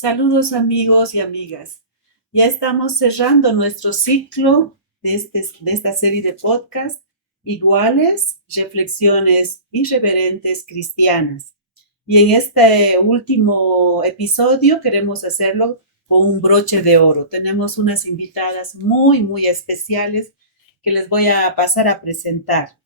Saludos amigos y amigas. Ya estamos cerrando nuestro ciclo de esta serie de podcast, Iguales, Reflexiones Irreverentes Cristianas. Y en este último episodio queremos hacerlo con un broche de oro. Tenemos unas invitadas muy especiales que les voy a pasar a presentar.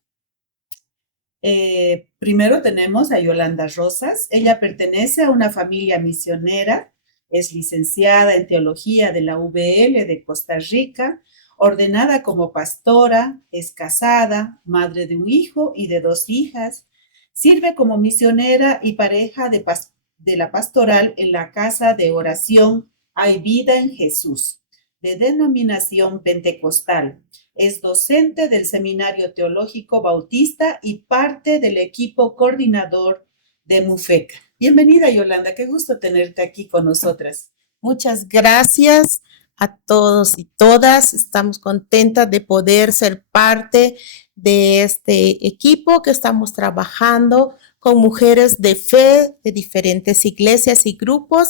Primero tenemos a Yolanda Rosas. Ella pertenece a una familia misionera, es licenciada en teología de la UVL de Costa Rica, ordenada como pastora, es casada, madre de un hijo y de 2 hijas, sirve como misionera y pareja de la pastoral en la casa de oración Hay Vida en Jesús, de denominación pentecostal. Es docente del Seminario Teológico Bautista y parte del equipo coordinador de MUFECA. Bienvenida, Yolanda, qué gusto tenerte aquí con nosotras. Muchas gracias a todos y todas. Estamos contentas de poder ser parte de este equipo que estamos trabajando con mujeres de fe de diferentes iglesias y grupos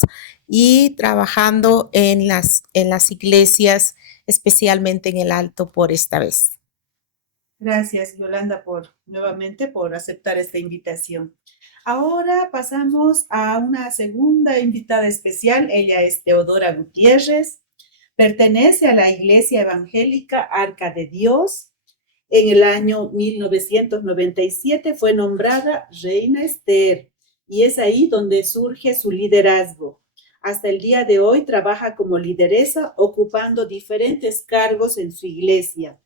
y trabajando en las iglesias, especialmente en el Alto por esta vez. Gracias, Yolanda, nuevamente por aceptar esta invitación. Ahora pasamos a una segunda invitada especial. Ella es Teodora Gutiérrez. Pertenece a la Iglesia Evangélica Arca de Dios. En el año 1997 fue nombrada Reina Esther y es ahí donde surge su liderazgo. Hasta el día de hoy trabaja como lideresa, ocupando diferentes cargos en su iglesia.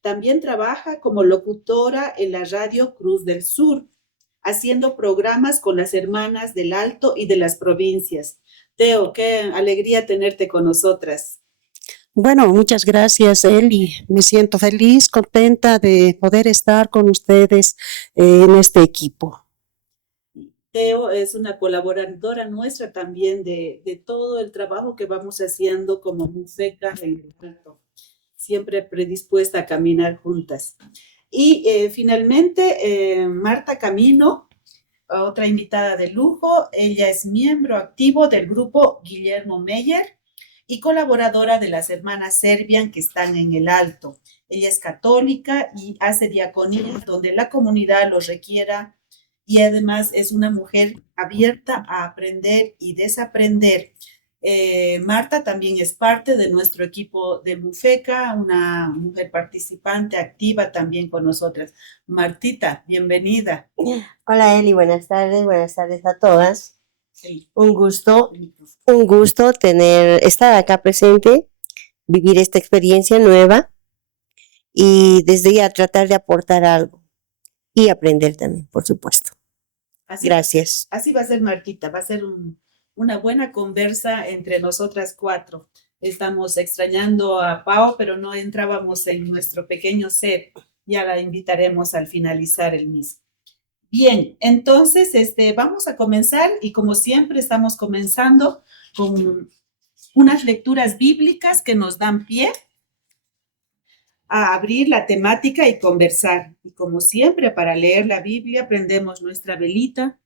También trabaja como locutora en la radio Cruz del Sur, haciendo programas con las hermanas del Alto y de las provincias. Teo, qué alegría tenerte con nosotras. Bueno, muchas gracias, Eli. Me siento feliz, contenta de poder estar con ustedes en este equipo. Teo es una colaboradora nuestra también de todo el trabajo que vamos haciendo como MUFECA en el Alto, siempre predispuesta a caminar juntas. Y finalmente, Marta Camino, otra invitada de lujo. Ella es miembro activo del grupo Guillermo Meyer y colaboradora de las hermanas Serbian que están en el Alto. Ella es católica y hace diaconía donde la comunidad lo requiera, y además es una mujer abierta a aprender y desaprender. Marta también es parte de nuestro equipo de MUFECA, una mujer participante activa también con nosotras. Martita, bienvenida. Hola Eli, buenas tardes a todas. Sí. Un gusto estar acá presente, vivir esta experiencia nueva y desde ya tratar de aportar algo y aprender también, por supuesto. Gracias. Así va a ser, Martita, va a ser una buena conversa entre nosotras 4. Estamos extrañando a Pau, pero no entrábamos en nuestro pequeño set. Ya la invitaremos al finalizar el mismo. Bien, entonces vamos a comenzar y como siempre estamos comenzando con unas lecturas bíblicas que nos dan pie a abrir la temática y conversar. Y como siempre, para leer la Biblia, prendemos nuestra velita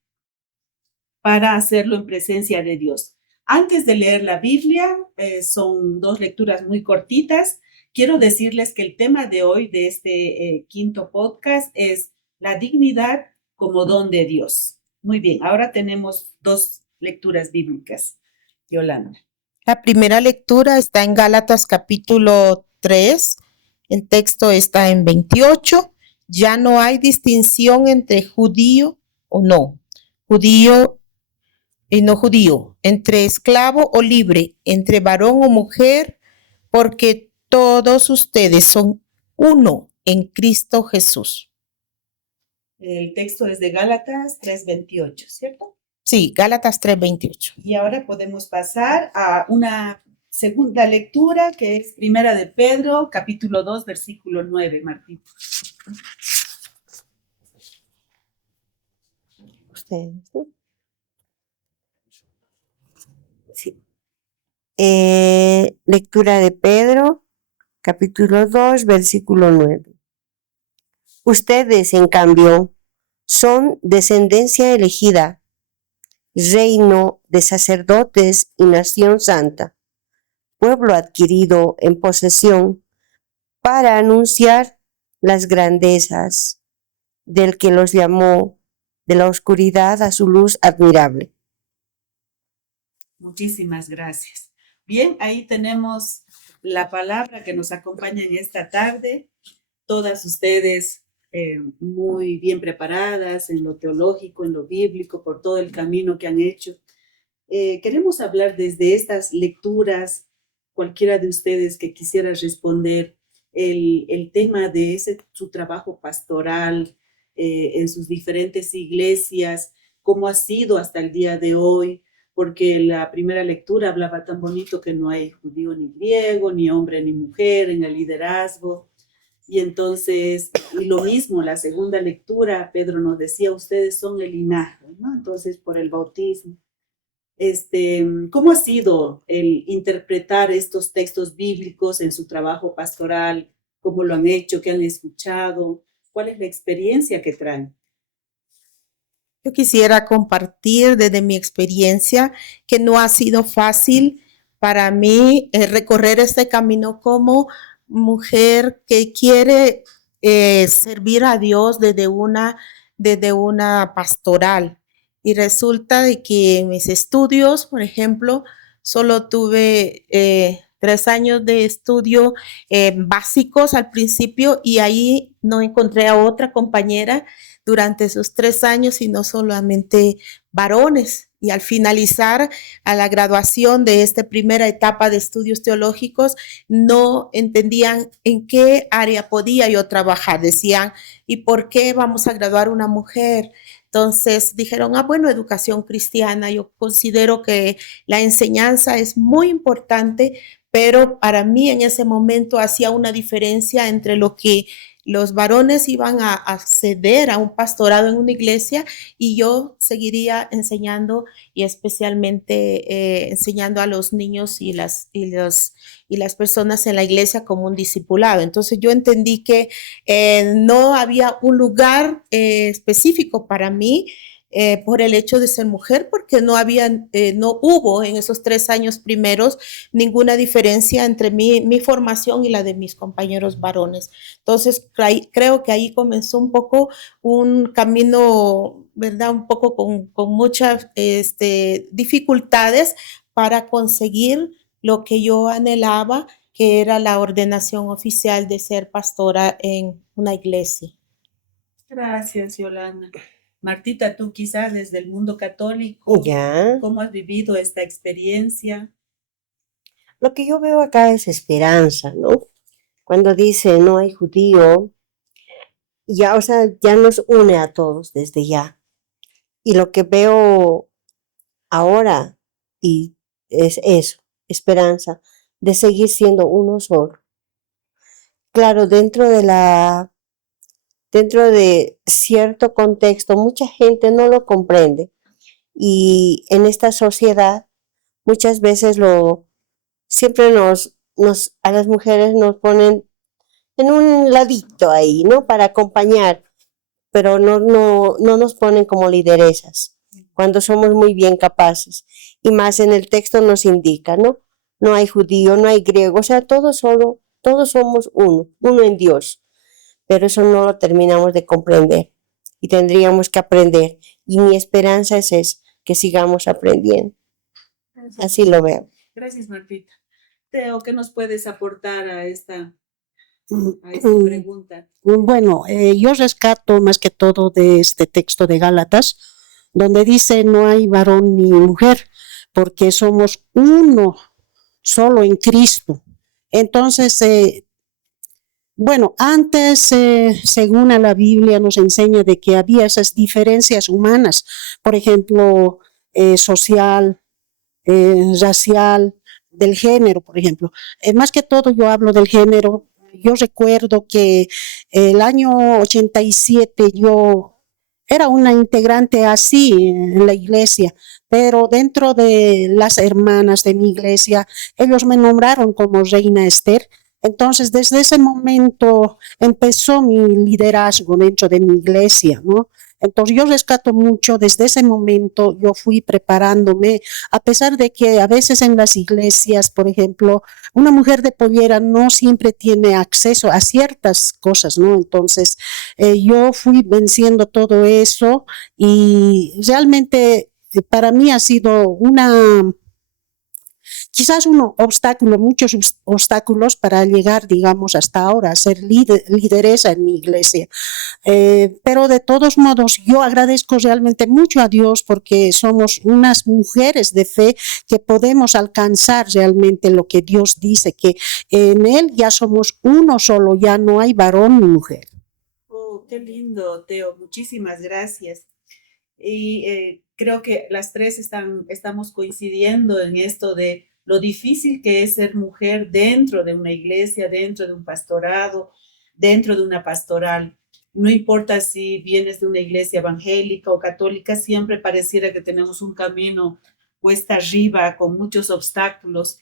para hacerlo en presencia de Dios. Antes de leer la Biblia, son 2 lecturas muy cortitas. Quiero decirles que el tema de hoy de este quinto podcast es la dignidad como don de Dios. Muy bien, ahora tenemos 2 lecturas bíblicas. Yolanda. La primera lectura está en Gálatas capítulo 3. El texto está en 28. Ya no hay distinción entre judío o no, judío y no judío, entre esclavo o libre, entre varón o mujer, porque todos ustedes son uno en Cristo Jesús. El texto es de Gálatas 3:28, ¿cierto? Sí, Gálatas 3:28. Y ahora podemos pasar a una segunda lectura que es Primera de Pedro, capítulo 2, versículo 9, Martín. ¿Ustedes? Sí. Lectura de Pedro, capítulo 2, versículo 9. Ustedes, en cambio, son descendencia elegida, reino de sacerdotes y nación santa, pueblo adquirido en posesión para anunciar las grandezas del que los llamó de la oscuridad a su luz admirable. Muchísimas gracias. Bien, ahí tenemos la palabra que nos acompaña en esta tarde. Todas ustedes muy bien preparadas en lo teológico, en lo bíblico, por todo el camino que han hecho. Queremos hablar desde estas lecturas, cualquiera de ustedes que quisiera responder el tema de su trabajo pastoral en sus diferentes iglesias, cómo ha sido hasta el día de hoy, porque la primera lectura hablaba tan bonito que no hay judío ni griego, ni hombre ni mujer en el liderazgo. Y entonces, y lo mismo, la segunda lectura, Pedro nos decía, ustedes son el linaje, ¿no? Entonces, por el bautismo. ¿Cómo ha sido el interpretar estos textos bíblicos en su trabajo pastoral? ¿Cómo lo han hecho? ¿Qué han escuchado? ¿Cuál es la experiencia que traen? Yo quisiera compartir desde mi experiencia que no ha sido fácil para mí recorrer este camino como mujer que quiere servir a Dios desde una pastoral. Y resulta de que en mis estudios, por ejemplo, solo tuve 3 años de estudio básicos al principio y ahí no encontré a otra compañera durante esos 3 años, sino solamente varones. Y al finalizar a la graduación de esta primera etapa de estudios teológicos, no entendían en qué área podía yo trabajar. Decían, ¿y por qué vamos a graduar una mujer? Entonces dijeron, bueno, educación cristiana. Yo considero que la enseñanza es muy importante, pero para mí en ese momento hacía una diferencia entre lo que los varones iban a acceder a un pastorado en una iglesia y yo seguiría enseñando y especialmente enseñando a los niños y las personas en la iglesia como un discipulado. Entonces yo entendí que no había un lugar específico para mí por el hecho de ser mujer, porque no hubo en esos 3 años primeros ninguna diferencia entre mi formación y la de mis compañeros varones. Entonces, creo que ahí comenzó un poco un camino, ¿verdad? Un poco con muchas dificultades para conseguir lo que yo anhelaba, que era la ordenación oficial de ser pastora en una iglesia. Gracias, Yolanda. Martita, tú quizás desde el mundo católico, Ya. ¿cómo has vivido esta experiencia? Lo que yo veo acá es esperanza, ¿no? Cuando dice no hay judío, ya, o sea, ya nos une a todos desde ya. Y lo que veo ahora y es eso, esperanza de seguir siendo uno solo. Claro, dentro de cierto contexto, mucha gente no lo comprende. Y en esta sociedad, muchas veces siempre a las mujeres nos ponen en un ladito ahí, ¿no? Para acompañar, pero no nos ponen como lideresas, cuando somos muy bien capaces. Y más en el texto nos indica, ¿no? No hay judío, no hay griego, o sea, todos somos uno en Dios. Pero eso no lo terminamos de comprender y tendríamos que aprender. Y mi esperanza es esa, que sigamos aprendiendo. Gracias. Así lo veo. Gracias, Martita. Teo, ¿qué nos puedes aportar a esta pregunta? Bueno, yo rescato más que todo de este texto de Gálatas, donde dice no hay varón ni mujer, porque somos uno solo en Cristo. Entonces, bueno, antes, según a la Biblia nos enseña de que había esas diferencias humanas, por ejemplo, social, racial, del género, por ejemplo. Más que todo yo hablo del género. Yo recuerdo que el año 87 yo era una integrante así en la iglesia, pero dentro de las hermanas de mi iglesia, ellos me nombraron como Reina Esther. Entonces, desde ese momento empezó mi liderazgo dentro de mi iglesia, ¿no? Entonces yo rescato mucho, desde ese momento yo fui preparándome, a pesar de que a veces en las iglesias, por ejemplo, una mujer de pollera no siempre tiene acceso a ciertas cosas, ¿no? Entonces yo fui venciendo todo eso y realmente para mí ha sido quizás un obstáculo, muchos obstáculos para llegar, digamos, hasta ahora, a ser lideresa en mi iglesia. Pero de todos modos, yo agradezco realmente mucho a Dios porque somos unas mujeres de fe que podemos alcanzar realmente lo que Dios dice, que en Él ya somos uno solo, ya no hay varón ni mujer. Oh, qué lindo, Teo. Muchísimas gracias. Y creo que las tres estamos coincidiendo en esto de lo difícil que es ser mujer dentro de una iglesia, dentro de un pastorado, dentro de una pastoral. No importa si vienes de una iglesia evangélica o católica, siempre pareciera que tenemos un camino cuesta arriba con muchos obstáculos.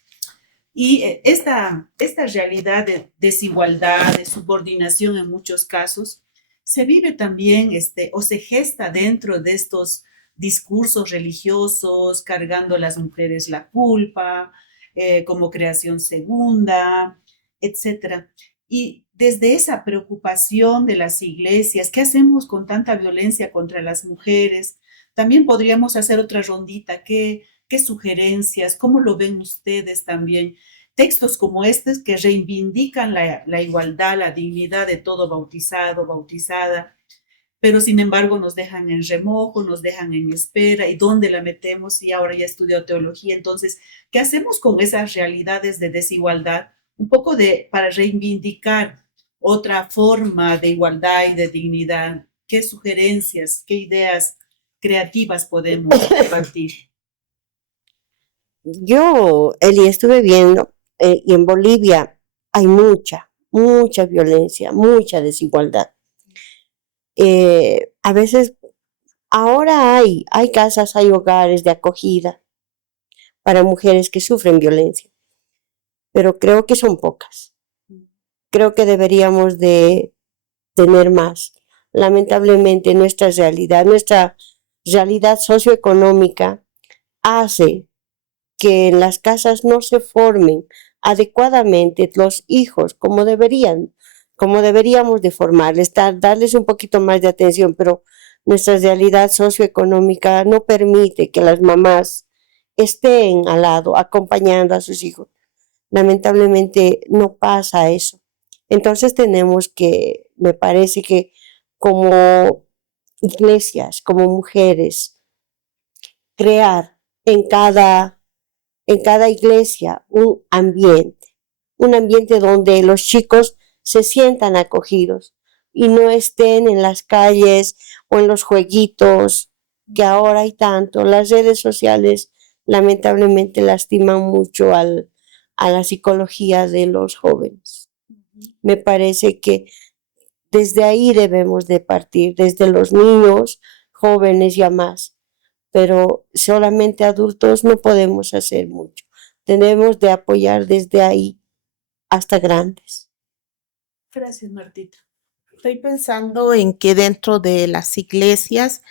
Y esta realidad de desigualdad, de subordinación en muchos casos, se vive también o se gesta dentro de estos discursos religiosos, cargando a las mujeres la culpa, como creación segunda, etcétera. Y desde esa preocupación de las iglesias, ¿qué hacemos con tanta violencia contra las mujeres? También podríamos hacer otra rondita. ¿Qué sugerencias? ¿Cómo lo ven ustedes también? Textos como estos que reivindican la igualdad, la dignidad de todo bautizado, bautizada, pero sin embargo nos dejan en remojo, nos dejan en espera, ¿y dónde la metemos? Y ahora ya estudió teología, entonces, ¿qué hacemos con esas realidades de desigualdad? Un poco para reivindicar otra forma de igualdad y de dignidad. ¿Qué sugerencias, qué ideas creativas podemos compartir? Yo, Eli, estuve viendo, y en Bolivia hay mucha violencia, mucha desigualdad. A veces, ahora hay casas, hay hogares de acogida para mujeres que sufren violencia, pero creo que son pocas. Creo que deberíamos de tener más. Lamentablemente, nuestra realidad socioeconómica hace que en las casas no se formen adecuadamente los hijos como deberíamos de formarles, darles un poquito más de atención, pero nuestra realidad socioeconómica no permite que las mamás estén al lado acompañando a sus hijos. Lamentablemente no pasa eso. Entonces me parece que como iglesias, como mujeres, crear en cada iglesia un ambiente donde los chicos se sientan acogidos y no estén en las calles o en los jueguitos que ahora hay tanto. Las redes sociales lamentablemente lastiman mucho a la psicología de los jóvenes. Me parece que desde ahí debemos de partir, desde los niños, jóvenes y a más. Pero solamente adultos no podemos hacer mucho. Tenemos de apoyar desde ahí hasta grandes. Gracias, Martita. Estoy pensando en que dentro de las iglesias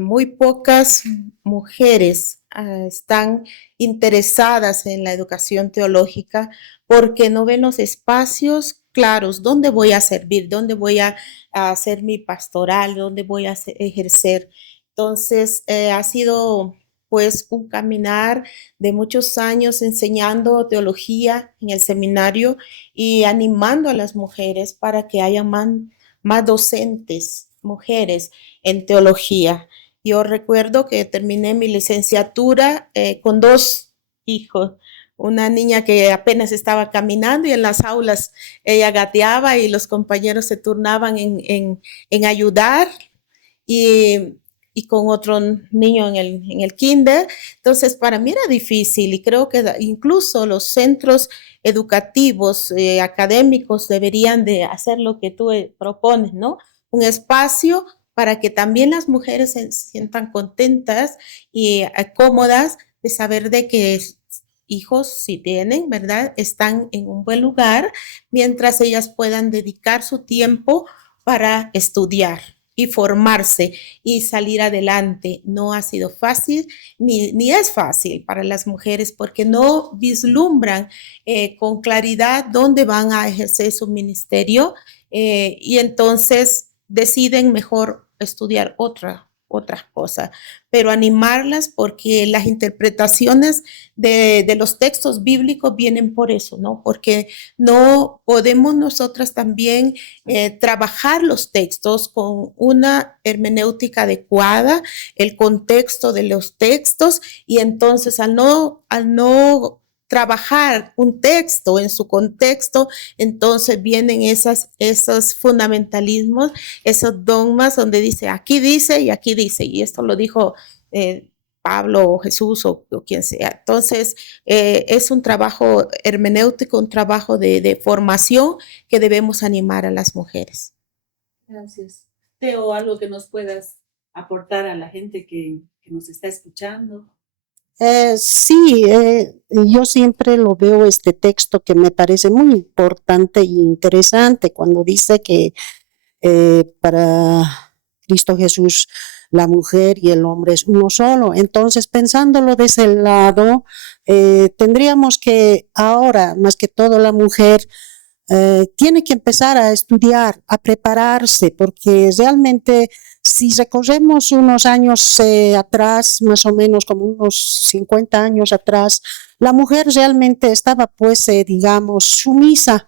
muy pocas mujeres están interesadas en la educación teológica porque no ven los espacios claros, dónde voy a servir, dónde voy a hacer mi pastoral, dónde voy a ejercer. Entonces, ha sido pues un caminar de muchos años enseñando teología en el seminario y animando a las mujeres para que haya más docentes mujeres en teología. Yo recuerdo que terminé mi licenciatura con 2 hijos. Una niña que apenas estaba caminando y en las aulas ella gateaba y los compañeros se turnaban en ayudar y con otro niño en el kinder. Entonces, para mí era difícil y creo que incluso los centros educativos, académicos deberían de hacer lo que tú propones, ¿no? Un espacio para que también las mujeres se sientan contentas y cómodas de saber de que hijos, si tienen, ¿verdad?, están en un buen lugar mientras ellas puedan dedicar su tiempo para estudiar. y formarse y salir adelante. No ha sido fácil, ni es fácil para las mujeres porque no vislumbran con claridad dónde van a ejercer su ministerio y entonces deciden mejor estudiar otras cosas, pero animarlas porque las interpretaciones de los textos bíblicos vienen por eso, ¿no? Porque no podemos nosotras también trabajar los textos con una hermenéutica adecuada, el contexto de los textos, y entonces al no trabajar un texto en su contexto, entonces vienen esos fundamentalismos, esos dogmas donde dice y aquí dice, y esto lo dijo Pablo o Jesús o quien sea. Entonces, es un trabajo hermenéutico, un trabajo de formación que debemos animar a las mujeres. Gracias. Teo, algo que nos puedas aportar a la gente que nos está escuchando. Sí, yo siempre lo veo este texto que me parece muy importante e interesante cuando dice que para Cristo Jesús la mujer y el hombre es uno solo. Entonces, pensándolo de ese lado, tendríamos que ahora, más que todo la mujer, tiene que empezar a estudiar, a prepararse, porque realmente si recorremos unos años atrás, más o menos como unos 50 años atrás, la mujer realmente estaba pues, digamos, sumisa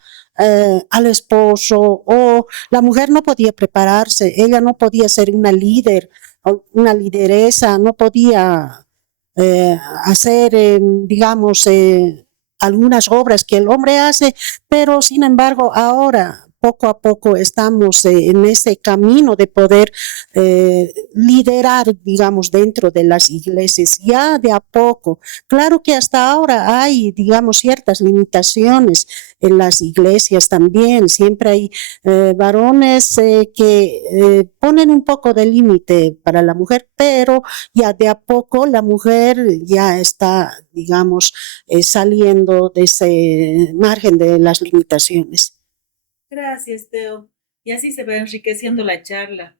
al esposo, o la mujer no podía prepararse, ella no podía ser una líder, una lideresa, no podía hacer, digamos, algunas obras que el hombre hace, pero sin embargo ahora poco a poco estamos en ese camino de poder liderar, digamos, dentro de las iglesias, ya de a poco. Claro que hasta ahora hay, digamos, ciertas limitaciones en las iglesias también, siempre hay varones que ponen un poco de límite para la mujer, pero ya de a poco la mujer ya está, digamos, saliendo de ese margen de las limitaciones. Gracias, Teo. Y así se va enriqueciendo la charla.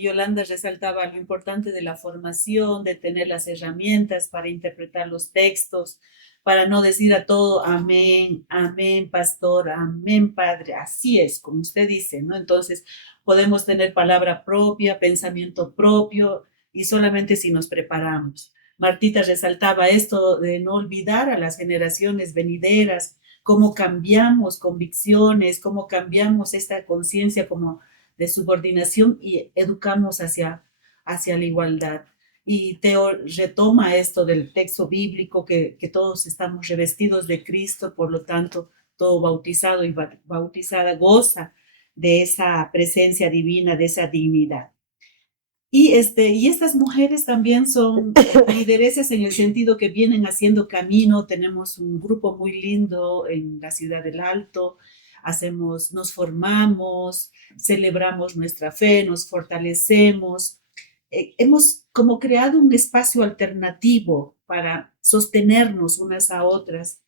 Yolanda resaltaba lo importante de la formación, de tener las herramientas para interpretar los textos, para no decir a todo amén, amén, pastor, amén, padre. Así es, como usted dice, ¿no? Entonces, podemos tener palabra propia, pensamiento propio, y solamente si nos preparamos. Martita resaltaba esto de no olvidar a las generaciones venideras, cómo cambiamos convicciones, cómo cambiamos esta conciencia como de subordinación y educamos hacia la igualdad. Y Teo retoma esto del texto bíblico, que todos estamos revestidos de Cristo, por lo tanto, todo bautizado y bautizada goza de esa presencia divina, de esa dignidad. Y estas mujeres también son lideresas en el sentido que vienen haciendo camino. Tenemos un grupo muy lindo en la ciudad del Alto. Nos formamos, celebramos nuestra fe, nos fortalecemos. Hemos como creado un espacio alternativo para sostenernos unas a otras.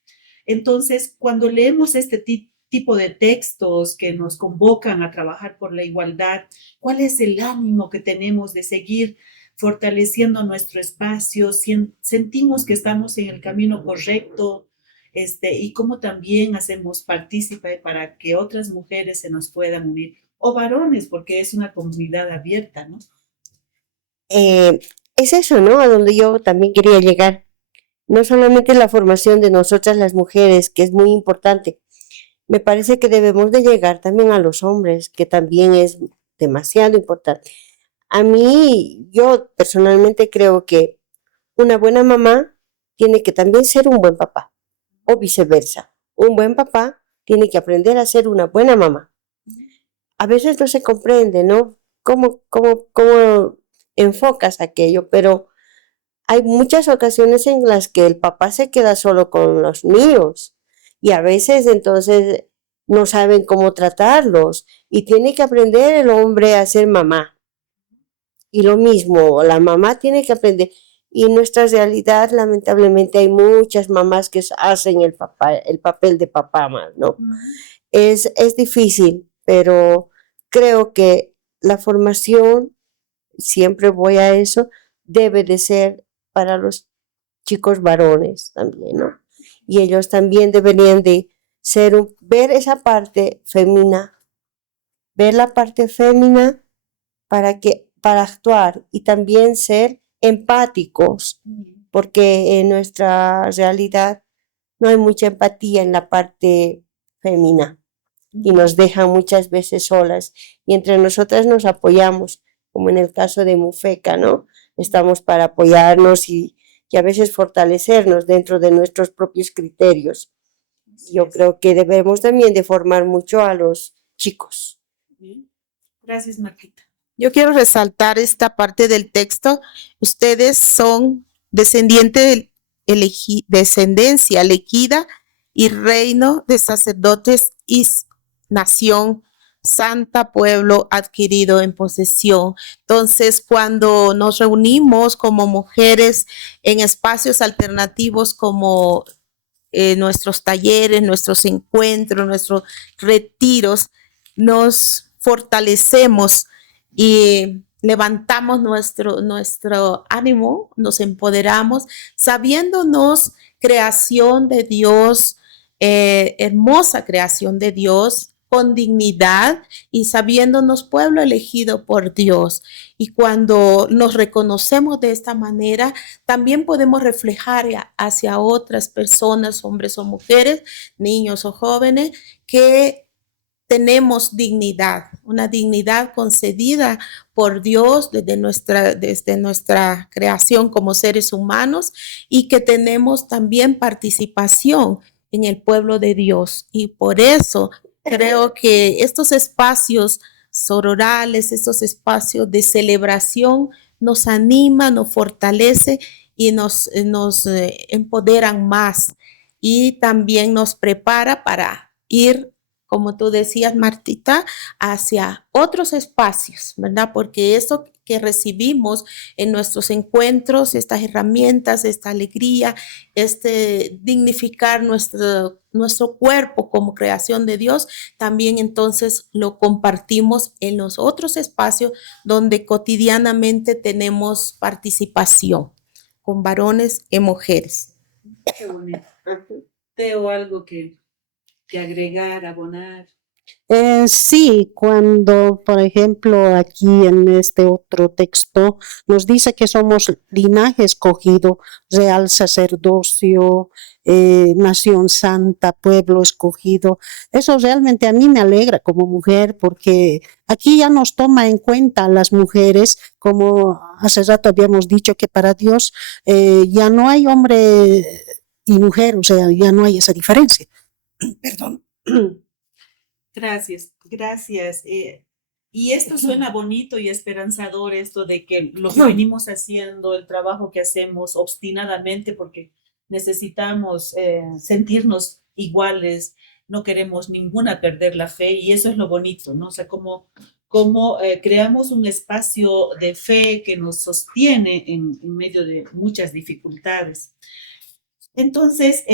Entonces, cuando leemos este tipo de textos que nos convocan a trabajar por la igualdad, ¿cuál es el ánimo que tenemos de seguir fortaleciendo nuestro espacio? Sentimos que estamos en el camino correcto, y cómo también hacemos partícipe para que otras mujeres se nos puedan unir, o varones, porque es una comunidad abierta, ¿no? Es eso, ¿no? A donde yo también quería llegar. No solamente la formación de nosotras las mujeres, que es muy importante. Me parece que debemos de llegar también a los hombres, que también es demasiado importante. A mí, yo personalmente creo que una buena mamá tiene que también ser un buen papá, o viceversa. Un buen papá tiene que aprender a ser una buena mamá. A veces no se comprende, ¿no? ¿Cómo enfocas aquello? Pero hay muchas ocasiones en las que el papá se queda solo con los niños y a veces entonces no saben cómo tratarlos y tiene que aprender el hombre a ser mamá. Y lo mismo, la mamá tiene que aprender. Y en nuestra realidad, lamentablemente, hay muchas mamás que hacen el papel de papá más, ¿no? Es difícil, pero creo que la formación, siempre voy a eso, debe de ser para los chicos varones también, ¿no? Y ellos también deberían de ver esa parte femina, ver la parte femina para actuar y también ser empáticos, porque en nuestra realidad no hay mucha empatía en la parte femina y nos dejan muchas veces solas y entre nosotras nos apoyamos, como en el caso de Mufeca, ¿no? Estamos para apoyarnos y a veces fortalecernos dentro de nuestros propios criterios. Yo creo que debemos también de formar mucho a los chicos. Gracias, Marquita. Yo quiero resaltar esta parte del texto. Ustedes son descendencia elegida y reino de sacerdotes y nación santa, pueblo adquirido en posesión. Entonces, cuando nos reunimos como mujeres en espacios alternativos como nuestros talleres, nuestros encuentros, nuestros retiros, nos fortalecemos y levantamos nuestro ánimo, nos empoderamos, sabiéndonos creación de Dios, hermosa creación de Dios, con dignidad y sabiéndonos pueblo elegido por Dios. Y cuando nos reconocemos de esta manera, también podemos reflejar hacia otras personas, hombres o mujeres, niños o jóvenes, que tenemos dignidad, una dignidad concedida por Dios desde nuestra creación como seres humanos y que tenemos también participación en el pueblo de Dios. Y por eso creo que estos espacios sororales, estos espacios de celebración nos anima, nos fortalece y nos empoderan más y también nos prepara para ir, como tú decías, Martita, hacia otros espacios, ¿verdad? Porque eso que recibimos en nuestros encuentros, estas herramientas, esta alegría, dignificar nuestro cuerpo como creación de Dios, también entonces lo compartimos en los otros espacios donde cotidianamente tenemos participación con varones y mujeres. Qué bonito. Teo, algo que agregar, abonar. Sí, cuando, por ejemplo, aquí en este otro texto nos dice que somos linaje escogido, real sacerdocio, nación santa, pueblo escogido. Eso realmente a mí me alegra como mujer porque aquí ya nos toma en cuenta a las mujeres, como hace rato habíamos dicho que para Dios ya no hay hombre y mujer, o sea, ya no hay esa diferencia. Perdón. Gracias. Y esto suena bonito y esperanzador, esto de que lo que venimos haciendo, el trabajo que hacemos obstinadamente, porque necesitamos sentirnos iguales, no queremos ninguna perder la fe, y eso es lo bonito, ¿no? O sea, como creamos un espacio de fe que nos sostiene en medio de muchas dificultades. Entonces,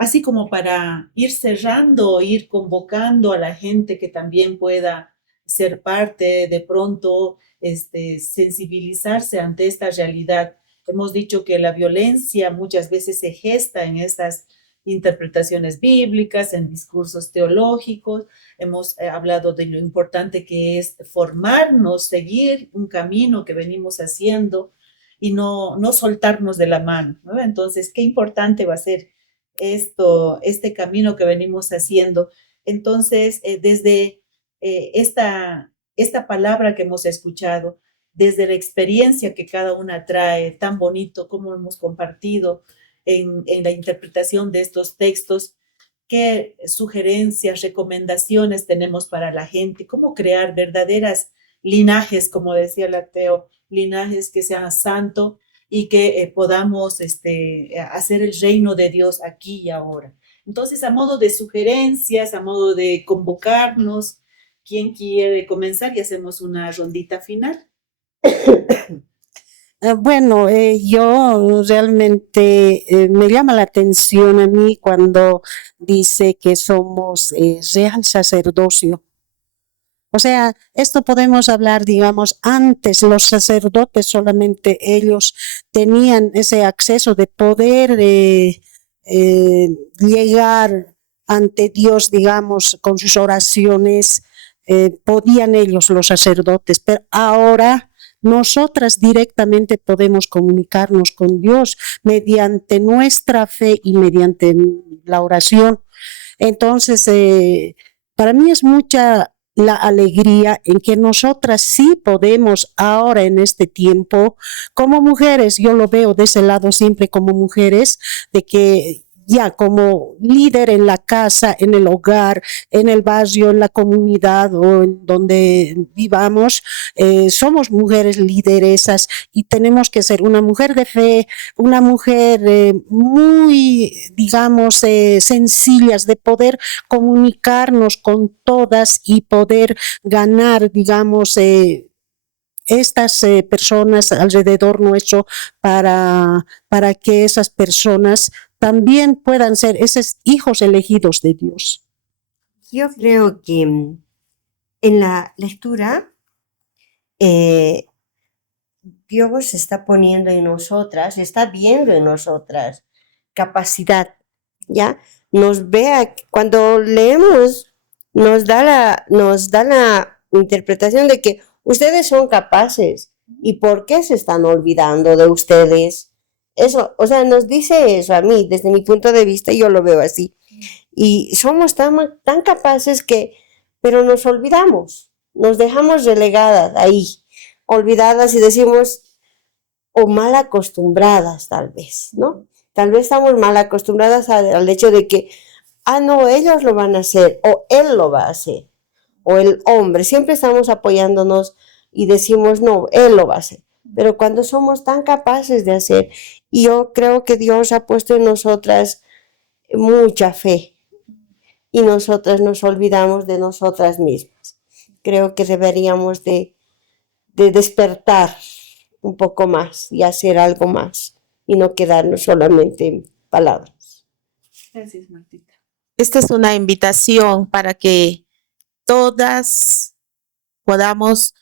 así como para ir cerrando, ir convocando a la gente que también pueda ser parte, de pronto sensibilizarse ante esta realidad. Hemos dicho que la violencia muchas veces se gesta en estas interpretaciones bíblicas, en discursos teológicos. Hemos hablado de lo importante que es formarnos, seguir un camino que venimos haciendo y no soltarnos de la mano, ¿no? Entonces, qué importante va a ser este camino que venimos haciendo. Entonces, desde esta palabra que hemos escuchado, desde la experiencia que cada una trae, tan bonito como hemos compartido en la interpretación de estos textos, qué sugerencias, recomendaciones tenemos para la gente, cómo crear verdaderas linajes, como decía la Teo, linajes que sean santos y que podamos hacer el reino de Dios aquí y ahora. Entonces, a modo de sugerencias, a modo de convocarnos, ¿quién quiere comenzar? Y hacemos una rondita final. Bueno, yo realmente me llama la atención a mí cuando dice que somos real sacerdocio. O sea, esto podemos hablar, digamos, antes los sacerdotes solamente ellos tenían ese acceso de poder llegar ante Dios, digamos, con sus oraciones, podían ellos, los sacerdotes, pero ahora nosotras directamente podemos comunicarnos con Dios mediante nuestra fe y mediante la oración. Entonces, para mí es mucha la alegría en que nosotras sí podemos ahora en este tiempo, como mujeres, yo lo veo de ese lado siempre como mujeres, de que ya como líder en la casa, en el hogar, en el barrio, en la comunidad o en donde vivamos, somos mujeres lideresas y tenemos que ser una mujer de fe, una mujer muy, digamos, sencillas de poder comunicarnos con todas y poder ganar, digamos, estas personas alrededor nuestro para que esas personas también puedan ser esos hijos elegidos de Dios. Yo creo que en la lectura Dios está poniendo en nosotras, está viendo en nosotras capacidad, ¿ya? Nos ve, cuando leemos, nos da la interpretación de que ustedes son capaces. ¿Y por qué se están olvidando de ustedes? Eso, o sea, nos dice eso a mí, desde mi punto de vista, yo lo veo así. Y somos tan capaces pero nos olvidamos, nos dejamos relegadas ahí, olvidadas y decimos, o mal acostumbradas tal vez, ¿no? Tal vez estamos mal acostumbradas al hecho de que, no, ellos lo van a hacer, o él lo va a hacer, o el hombre, siempre estamos apoyándonos y decimos, no, él lo va a hacer. Pero cuando somos tan capaces de hacer, y yo creo que Dios ha puesto en nosotras mucha fe, y nosotras nos olvidamos de nosotras mismas. Creo que deberíamos de despertar un poco más y hacer algo más, y no quedarnos solamente en palabras. Gracias, Martita. Esta es una invitación para que todas podamos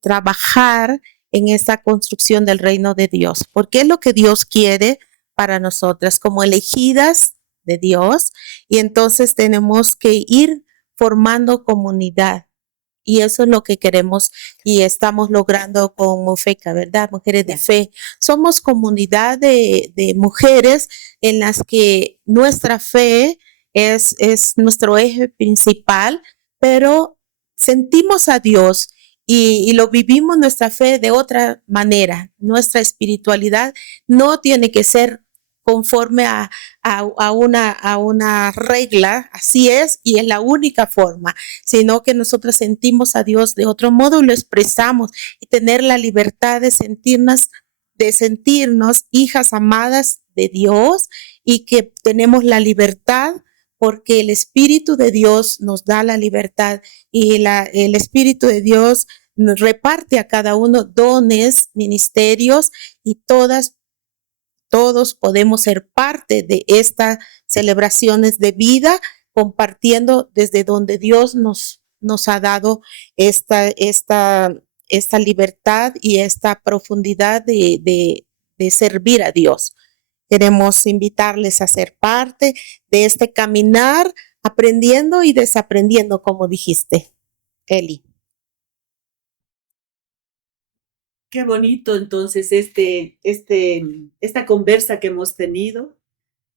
trabajar en esta construcción del reino de Dios, porque es lo que Dios quiere para nosotras como elegidas de Dios, y entonces tenemos que ir formando comunidad. Y eso es lo que queremos y estamos logrando con Mufeca, ¿verdad? Mujeres de fe. Somos comunidad de mujeres en las que nuestra fe es nuestro eje principal, pero sentimos a Dios y lo vivimos nuestra fe de otra manera. Nuestra espiritualidad no tiene que ser conforme a una regla, así es, y es la única forma, sino que nosotros sentimos a Dios de otro modo y lo expresamos y tener la libertad de sentirnos hijas amadas de Dios y que tenemos la libertad porque el Espíritu de Dios nos da la libertad y el Espíritu de Dios nos reparte a cada uno dones, ministerios y todos podemos ser parte de estas celebraciones de vida, compartiendo desde donde Dios nos ha dado esta libertad y esta profundidad de servir a Dios. Queremos invitarles a ser parte de este caminar, aprendiendo y desaprendiendo, como dijiste, Eli. Qué bonito entonces esta conversa que hemos tenido.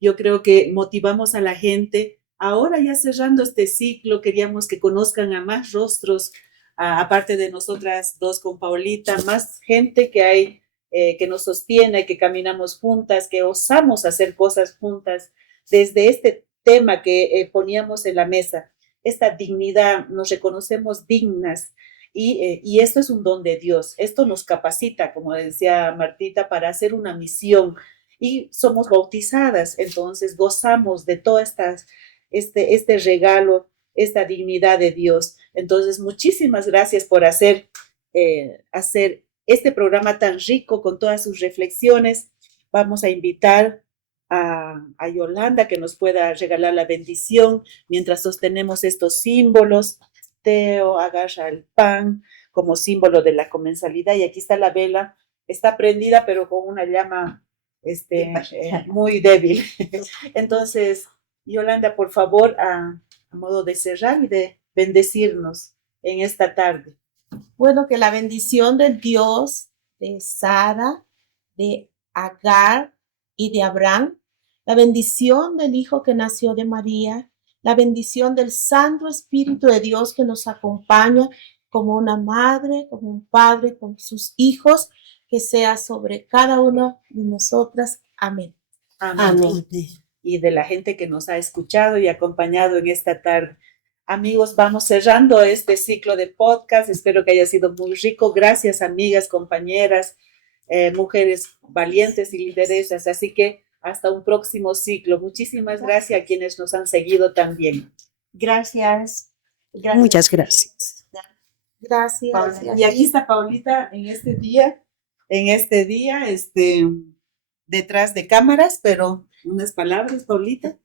Yo creo que motivamos a la gente. Ahora ya cerrando este ciclo, queríamos que conozcan a más rostros, aparte de nosotras dos con Paulita, más gente que hay, que nos sostiene, que caminamos juntas, que osamos hacer cosas juntas, desde este tema que poníamos en la mesa, esta dignidad, nos reconocemos dignas. Y esto es un don de Dios, esto nos capacita, como decía Martita, para hacer una misión y somos bautizadas, entonces gozamos de todo este regalo, esta dignidad de Dios. Entonces, muchísimas gracias por hacer este programa tan rico con todas sus reflexiones. Vamos a invitar a Yolanda que nos pueda regalar la bendición mientras sostenemos estos símbolos. Teo agarra el pan como símbolo de la comensalidad y aquí está la vela, está prendida pero con una llama muy débil. Entonces, Yolanda, por favor, a modo de cerrar y de bendecirnos en esta tarde. Bueno, que la bendición del Dios de Sara, de Agar y de Abraham, la bendición del Hijo que nació de María, la bendición del Santo Espíritu de Dios que nos acompaña como una madre, como un padre, con sus hijos, que sea sobre cada una de nosotras. Amén. Amén. Y de la gente que nos ha escuchado y acompañado en esta tarde. Amigos, vamos cerrando este ciclo de podcast. Espero que haya sido muy rico. Gracias, amigas, compañeras, mujeres valientes y lideresas. Así que hasta un próximo ciclo. Muchísimas gracias a quienes nos han seguido también. Gracias. Muchas gracias. Gracias. Y aquí está Paulita en este día, detrás de cámaras, pero unas palabras, Paulita.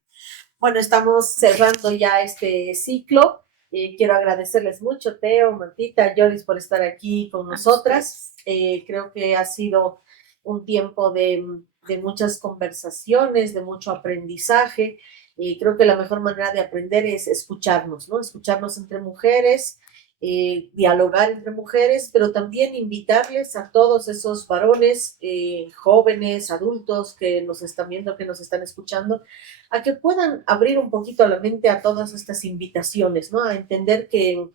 Bueno, estamos cerrando ya este ciclo. Quiero agradecerles mucho, Teo, Martita, Joris, por estar aquí con nosotras. Creo que ha sido un tiempo de muchas conversaciones, de mucho aprendizaje. Creo que la mejor manera de aprender es escucharnos, ¿no? Escucharnos entre mujeres, dialogar entre mujeres, pero también invitarles a todos esos varones, jóvenes, adultos que nos están viendo, que nos están escuchando, a que puedan abrir un poquito la mente a todas estas invitaciones, ¿no? A entender que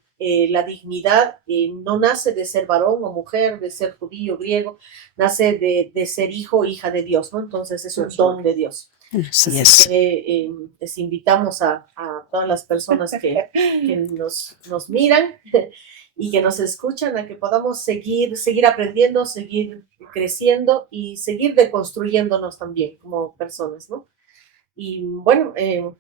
la dignidad no nace de ser varón o mujer, de ser judío, griego, nace de ser hijo o hija de Dios, ¿no? Entonces es un don de Dios. Así Así es. que les invitamos a todas las personas que nos miran y que nos escuchan a que podamos seguir aprendiendo, seguir creciendo y seguir deconstruyéndonos también como personas, ¿no? Y bueno,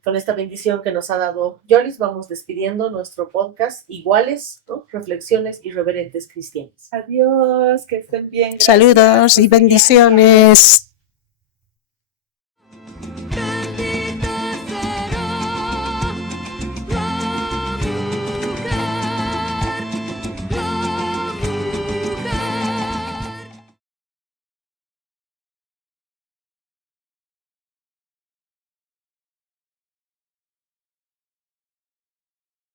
con esta bendición que nos ha dado Yolis, vamos despidiendo nuestro podcast Iguales, ¿no? Reflexiones irreverentes cristianas. Adiós, que estén bien. Gracias. Saludos y bendiciones.